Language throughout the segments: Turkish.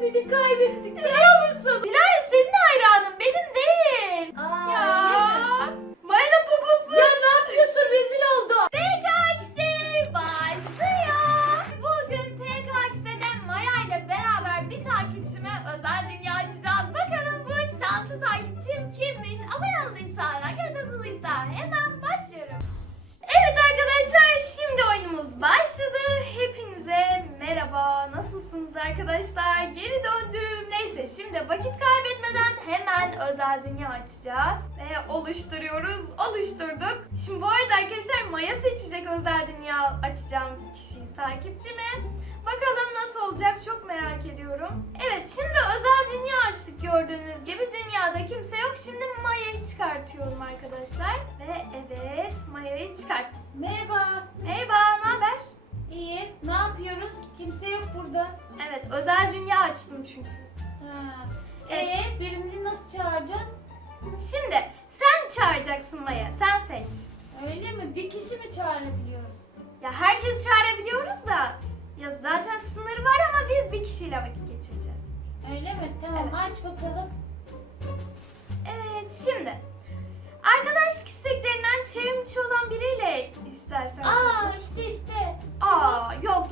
seni kaybettik biliyor musun? Dilara senin hayranın benim değil. Aa, Ya. öyle mi? Maya'nın poposu. Ya ne yapıyorsun rezil oldum. PKX'de başlıyor. Bugün PKX'de Maya ile beraber bir takipçime özel dünya açacağız. Bakalım bu şanslı takipçim kimmiş? Abone olduysa, like atılıysa hemen başlıyorum. Evet arkadaşlar şimdi oyunumuz başladı. Hepinize merhaba. Nasılsınız arkadaşlar? Geri döndüm. Neyse şimdi vakit kaybetmeden hemen özel dünya açacağız. Ve oluşturuyoruz. Oluşturduk. Şimdi bu arada arkadaşlar Maya seçecek özel dünya açacağım kişiyi takipçime. Bakalım nasıl olacak çok merak ediyorum. Evet şimdi özel dünya açtık gördüğünüz gibi. Dünyada kimse yok. Şimdi Maya'yı çıkartıyorum arkadaşlar. Ve evet Maya'yı çıkart. Merhaba. Merhaba, ne haber? İyi. Ne yapıyoruz? Kimse yok burada. Evet, özel dünya açtım çünkü. Ha. Evet. Ee, birini nasıl çağıracağız? Şimdi sen çağıracaksın Maya, sen seç. Öyle mi? Bir kişi mi çağırabiliyoruz? Ya herkes çağırabiliyoruz da ya zaten sınır var ama biz bir kişiyle vakit geçireceğiz. Öyle mi? Tamam Evet. aç bakalım. Evet, şimdi arkadaş isteklerinden çevrimiçi olan biriyle istersen. Aa işte işte. Aa, yok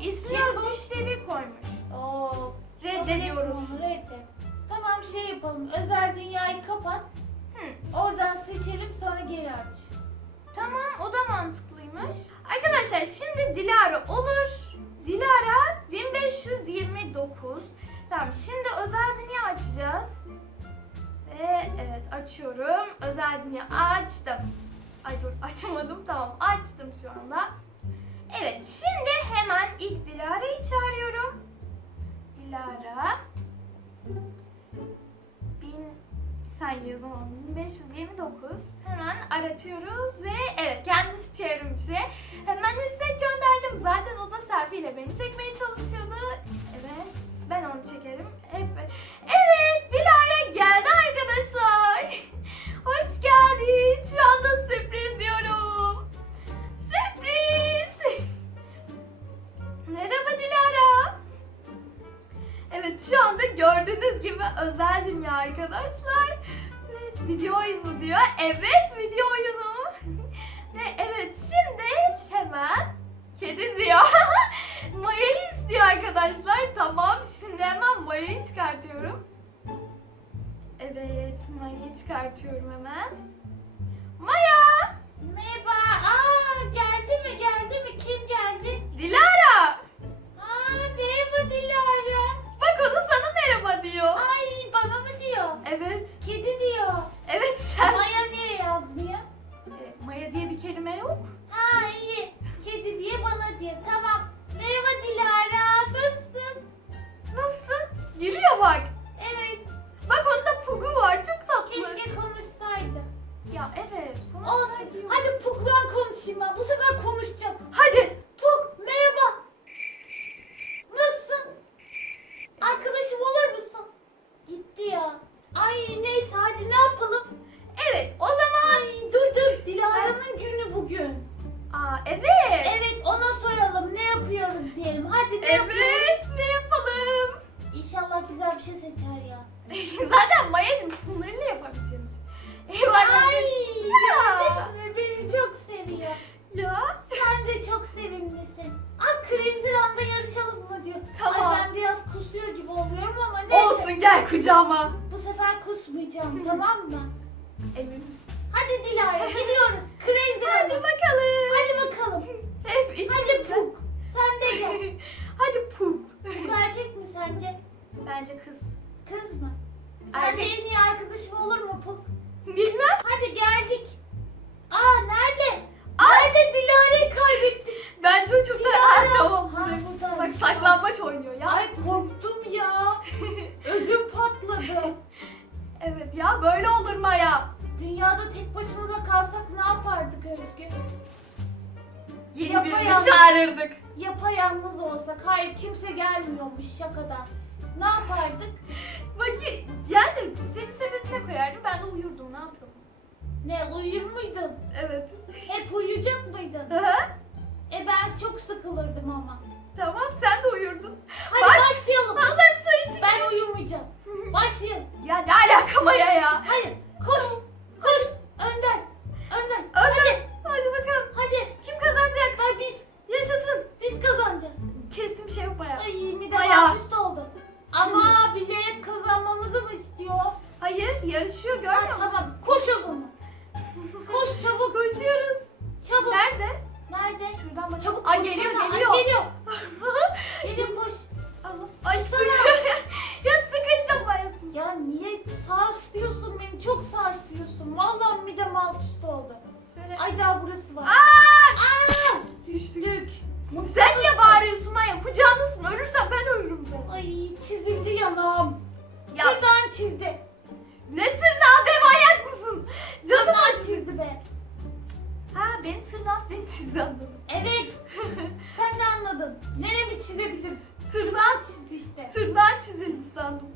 bu? müşteri koymuş. Oo. Reddediyoruz. kabul reddet. Tamam şey yapalım. Özel dünyayı kapat. Hı. Oradan seçelim sonra geri aç. Tamam o da mantıklıymış. Arkadaşlar şimdi Dilara olur. Dilara 1529. Tamam şimdi özel dünya açacağız. Ve evet açıyorum. Özel dünya açtım. Ay dur açamadım tamam açtım şu anda. Evet şimdi hemen ilk Dilara'yı çağırıyorum. Dilara. Bin bir saniye yazamadım. 1529. Hemen aratıyoruz ve kedi diyor. Maya'yı istiyor arkadaşlar. Tamam şimdi hemen Maya'yı çıkartıyorum. Evet Maya'yı çıkartıyorum hemen. Maya! Merhaba. Aa geldi mi geldi mi? Kim geldi? Dilara! Aa merhaba Dilara. Bak o da sana merhaba diyor. Ay bana mı diyor? Evet. Kedi diyor. Evet sen. Maya niye yazmıyor? E, Maya diye bir kelime yok. Ha iyi. Kedi diye bana diye. Tamam. Merhaba Dilara. Nasılsın? Zaten Maya'cığım sınırlı yapabileceğimiz. Eyvah. Ay Ya. gördün mü beni çok seviyor. Ya. Sen de çok sevimlisin. Aa Crazy Run'da yarışalım mı diyor. Tamam. Ay ben biraz kusuyor gibi oluyorum ama neyse. Olsun gel kucağıma. Bu sefer kusmayacağım tamam mı? Emin misin? Hadi Dilara gidiyoruz. Crazy Hadi Run'a. bakalım. Hadi bakalım. Hep Hadi. Puk. Sen de gel. Hadi puk. Puk erkek mi sence? Bence kız. Kız mı? En iyi arkadaşım olur mu Puk? Bilmem. Hadi geldik. Aa nerede? Nerede Dilara'yı kaybettik? Çok da... Dilara. Ha, tamam. Ha, Bak buradaymış. saklambaç oynuyor ya. Ay korktum ya. Ödüm patladı. Evet ya böyle olur Maya. Dünyada tek başımıza kalsak ne yapardık Özgü? Yeni Yapayalnız. birini çağırırdık. Yapayalnız olsak. Hayır kimse gelmiyormuş şakadan. Ne yapardık? Bak yani seni sepetine koyardım ben de uyurdum ne yapıyordum? Ne uyur muydun? Evet. Hep uyuyacak mıydın? Hı hı. E ben çok sıkılırdım ama. tamam sen de uyurdun. Hadi Bak. başlayalım. Hazır mısın? Hiç Ben uyumayacağım. Başlayın. Ya ne alaka Maya ya? Hayır. Koş. Koş. Önden. Önden. Önden. Hadi. Hadi bakalım. Hadi. Kim kazanacak? Hadi biz. Yaşasın. Biz kazanacağız. Kesin bir şey yok Maya. Ay midem Bayağı. alt üst oldu. Ama bilerek kazanmamızı mı istiyor? Hayır yarışıyor Ha, görmüyor musun? tamam. Koş o zaman. Koş çabuk. Koşuyoruz. Çabuk. Nerede? Nerede? Şuradan bak. Çabuk Ay koşsana. geliyor geliyor. Geliyor işte. tırnağın çizildi sandım.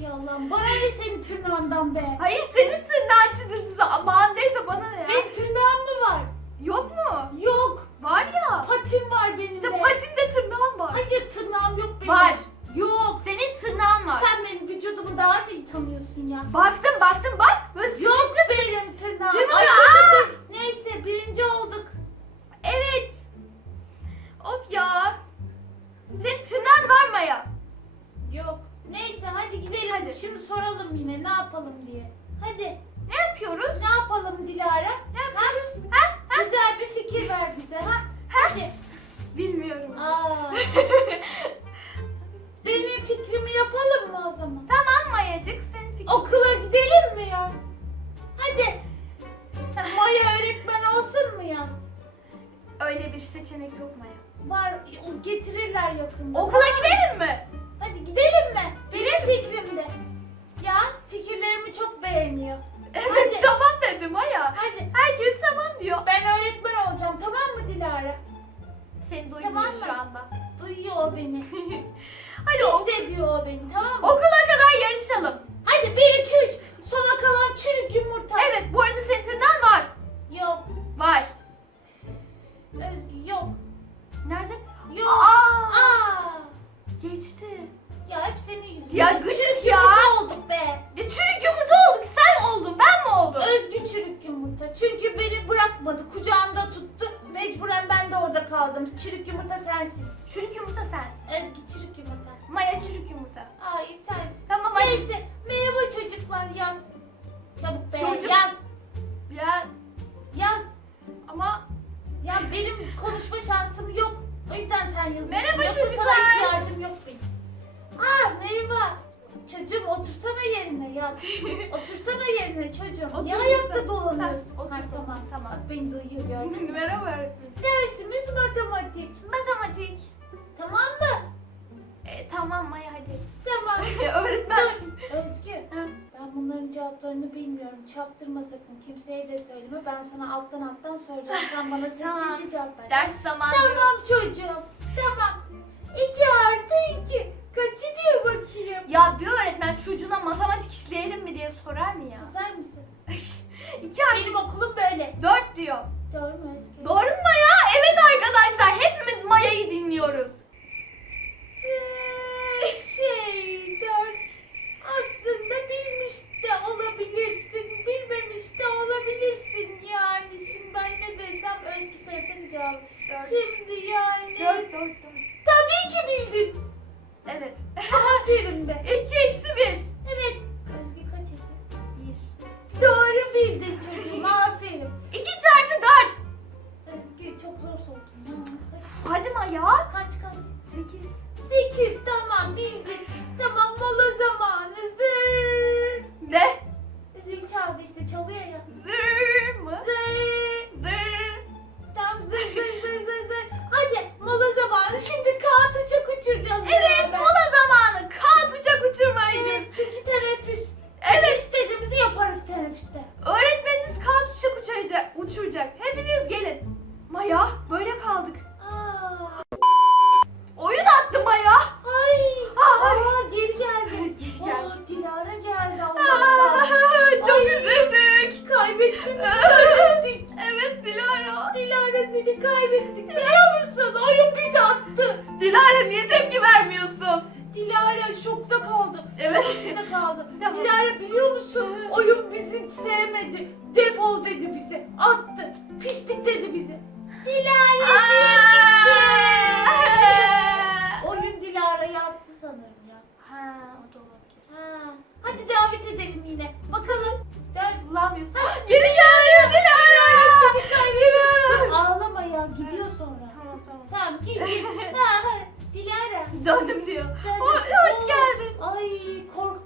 Ey Allah'ım bana ne senin tırnağından be? Hayır senin tırnağın çizildi. Aman neyse bana ne ya. Benim tırnağım mı var? Yok mu? Yok. Var ya. Patim var benim İşte de. patinde tırnağın var. Hayır tırnağım yok benim. Var. Yok. Senin tırnağın var. Sen benim vücudumu daha mı iyi tanıyorsun ya? Baktım baktım bak. Böyle Yok benim tırnağım. Canım Ay, ya. dur, dur, dur. Neyse birinci olduk. Evet. Of ya. Var mı ya? Yok. Neyse hadi gidelim. Hadi. Şimdi soralım yine ne yapalım diye. Hadi Ne yapıyoruz? ne yapalım Dilara? Ne yapıyoruz? Ha? Ha? Güzel bir fikir ver bize ha. Hadi. Bilmiyorum. Aa, benim fikrimi yapalım mı o zaman? Tamam Mayacık senin fikrin. Okula gidelim mi yaz? Hadi. Maya öğretmen olsun mu yaz? Öyle bir seçenek yok Maya. Var o getirirler yakında. Okula gidelim mi? Hadi gidelim mi? Benim fikrimde. Ya fikirlerimi çok beğeniyor. Evet Hadi. tamam dedim Maya. Hadi Herkes tamam diyor. ben öğretmen olacağım tamam mı Dilara? Seni duymuyor Tamam mı? şu anda. Duyuyor o beni. Hadi o- Hissediyor o beni tamam mı? okula kadar yarışalım. Hadi 1 2 3 sona kalan çürük Çünkü beni bırakmadı. Kucağında tuttu. Mecburen ben de orada kaldım. Çürük yumurta sensin. Çürük yumurta sensin. Özgü çürük yumurta. Maya çürük yumurta. Hayır sensin. Tamam hadi. Neyse. Merhaba çocuklar yaz. Çabuk be. Çocuk- Yaz. Ya Yaz. ama Ya benim konuşma şansım yok. O yüzden sen yazıyorsun. Merhaba Yoksa çocuklar. sana ihtiyacım yok benim. Aa merhaba. Çocuğum otursana yerine ya. otursana yerine çocuğum. Otur Niye ayakta dolanıyorsun? Tamam, otur, tamam tamam. Bak beni duyuyor gördün? Merhaba öğretmenim. Dersimiz matematik. Matematik. Tamam mı? E, tamam Maya hadi. Tamam. Öğretmen. Dur. Özgü. Ben bunların cevaplarını bilmiyorum. Çaktırma sakın. Kimseye de söyleme. Ben sana alttan alttan soracağım. Sen bana sessizce tamam. cevap ver. Ders zamanı Tamam çocuğum. Tamam. 2 artı 2. Kaçı diyor bakayım. Ya bir öğretmen çocuğuna matematik işleyelim mi diye sorar mı ya? Susar mısın? İki ay. Benim okulum böyle. Dört diyor. Doğru mu Özgür? Doğru mu Maya? Evet arkadaşlar hepimiz Maya'yı dinliyoruz. Ee, kaldı. Tamam. Dilara biliyor musun? Oyun bizi sevmedi. Defol dedi bize. Attı. Pislik dedi bize. Dilara Aa! Oyun Dilara'yı attı sanırım ya. Ha, o da olabilir. Ha. Hadi davet edelim yine. Bakalım. Gel. Bulamıyorsun. Ha, Geri geldi Dilara. Seni kaybettim. Ağlama ya. Gidiyor sonra. Tamam tamam. Tamam git git. Ha, ha. Dilara. Döndüm diyor. Döndüm. Ho- hoş geldin. Ay korktuk.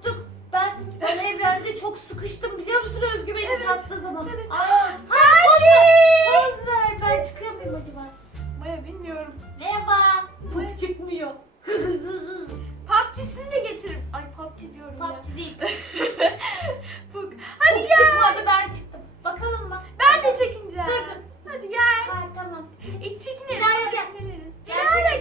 Ben ben evrende çok sıkıştım biliyor musun Özgü beni Evet. sattığı zaman. Evet. Aa, Selfie. poz ver. Ben çıkıyor muyum acaba? Maya bilmiyorum. Merhaba. Puk çıkmıyor. PUBG'sini de getirin. Ay PUBG diyorum ya. PUBG değil. Puk. Hadi Puk gel. çıkmadı ben çıktım. Bakalım mı? Ben de çekineceğim. Dur dur. Hadi gel. Ha tamam. İlk çekiniriz. Dilara gel. Dilara Dilara.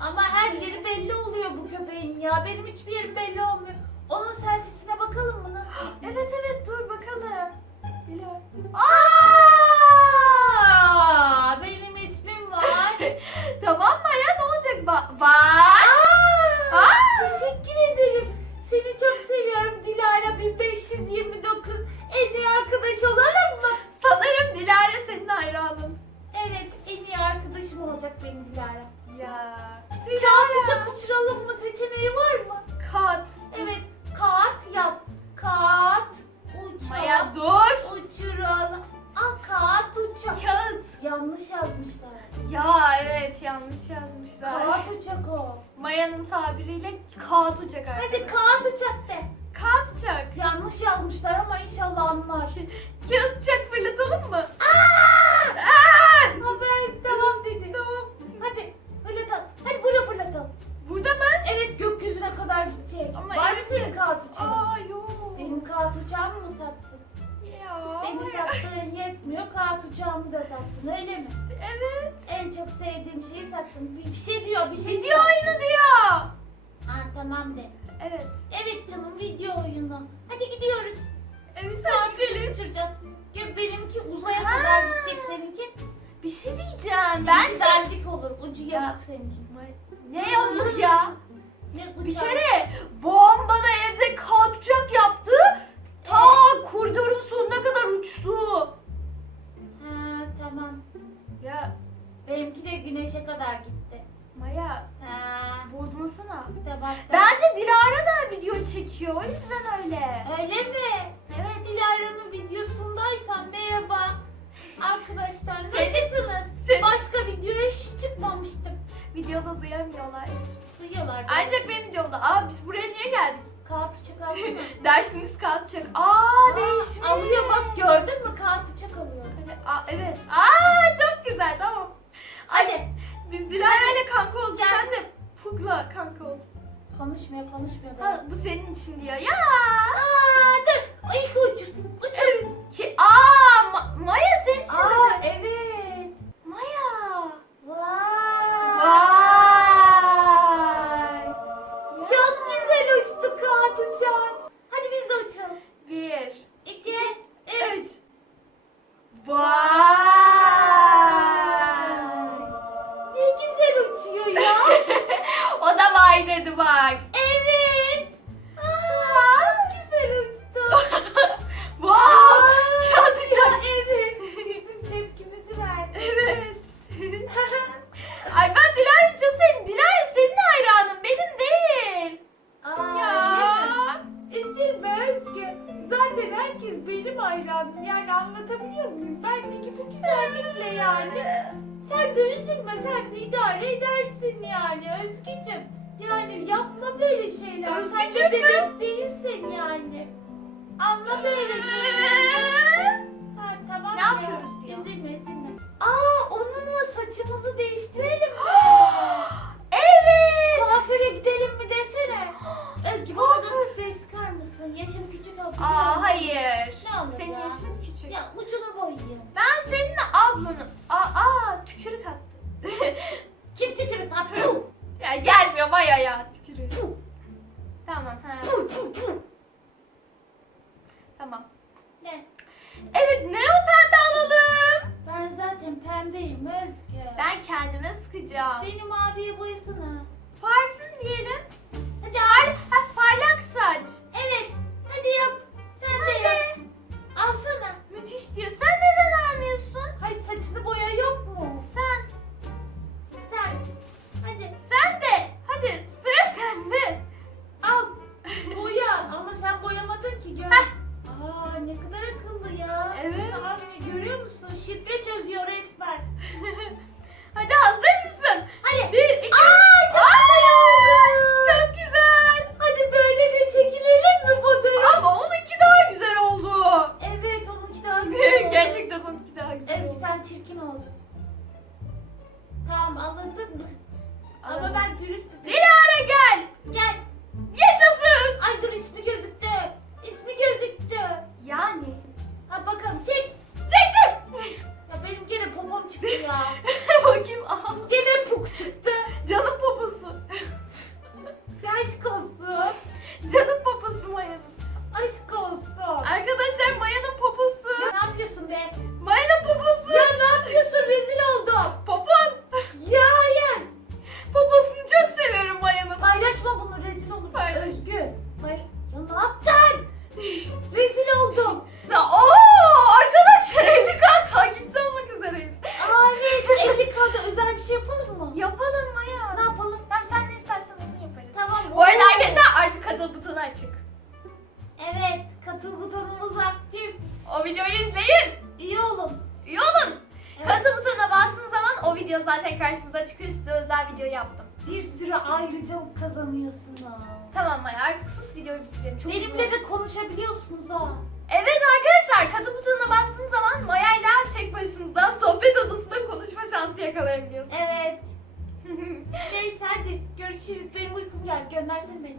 Ama her yeri belli oluyor bu köpeğin ya. Benim hiçbir yerim belli olmuyor. Onun selfiesine bakalım mı nasıl evet evet dur bakalım. Biliyorum. Aa, benim ismim var. Tamam mı ya ne olacak? Ba bak. Aa, Aa. teşekkür ederim. Seni çok seviyorum Dilara 1529. En iyi arkadaş olalım mı? Sanırım Dilara senin hayranın. Evet en iyi arkadaşım olacak benim Dilara. Ya. Kağıt uçak uçuralım mı seçeneği uçağımı da sattın öyle mi? Evet. En çok sevdiğim şeyi sattın. Bir, bir şey diyor bir şey Video diyor. oyunu diyor. Ha tamam de. Evet. Evet canım video oyunu. Hadi gidiyoruz. Evet hadi uçak gidelim. uçuracağız. Ya benimki uzaya Ha. kadar gidecek seninki. Bir şey diyeceğim. Bence Bence... olur. Ucu Ya. yamuk seninki. Ne olur ya? Ne Bir uçağı? kere babam bana evde uçak yaptı. Ta koridorun sonuna kadar uçtu. Güneşe kadar gitti. Maya Ha. bozmasana. Tamam. Bence Dilara da video çekiyor. O yüzden öyle. Öyle mi? Evet. Dilara'nın videosundaysan merhaba. Arkadaşlar nasılsınız? seni- Başka videoya hiç çıkmamıştım. Videoda duyamıyorlar. Duyuyorlar. Ancak benim Hadi. Biz Dilara ile kanka olduk. Gel. Sen de Pug'la kanka ol. Konuşmuyor konuşmuyor. Ha, bu senin için diyor. Ya. Aa dur. İlk uçursun. Uçur. Ki, aa Ma- Maya senin için Aa dedi. evet. anlamıyoruz. Tamam. Ne? Evet ne o pembe alalım. Ben zaten pembeyim Özge. Ben kendime sıkacağım. Beni maviye boyasana. Parfüm diyelim. Hadi al. Ha, parlaksa musun? Şifre your resmen. Bakayım. butonu açık. Evet, katıl butonumuz aktif. O videoyu izleyin. İyi olun. İyi olun. Evet. Katıl butonuna bastığınız zaman o video zaten karşınıza çıkıyor. Size özel video yaptım. Bir sürü ayrıcalık kazanıyorsunuz. Tamam Maya artık sus videoyu bitireyim. Çok Benimle uzun. de konuşabiliyorsunuz ha. Evet arkadaşlar katıl butonuna bastığınız zaman Maya ile tek başınıza sohbet odasında konuşma şansı yakalayabiliyorsunuz. Evet. Neyse hadi görüşürüz. Benim uykum geldi. Göndersene beni.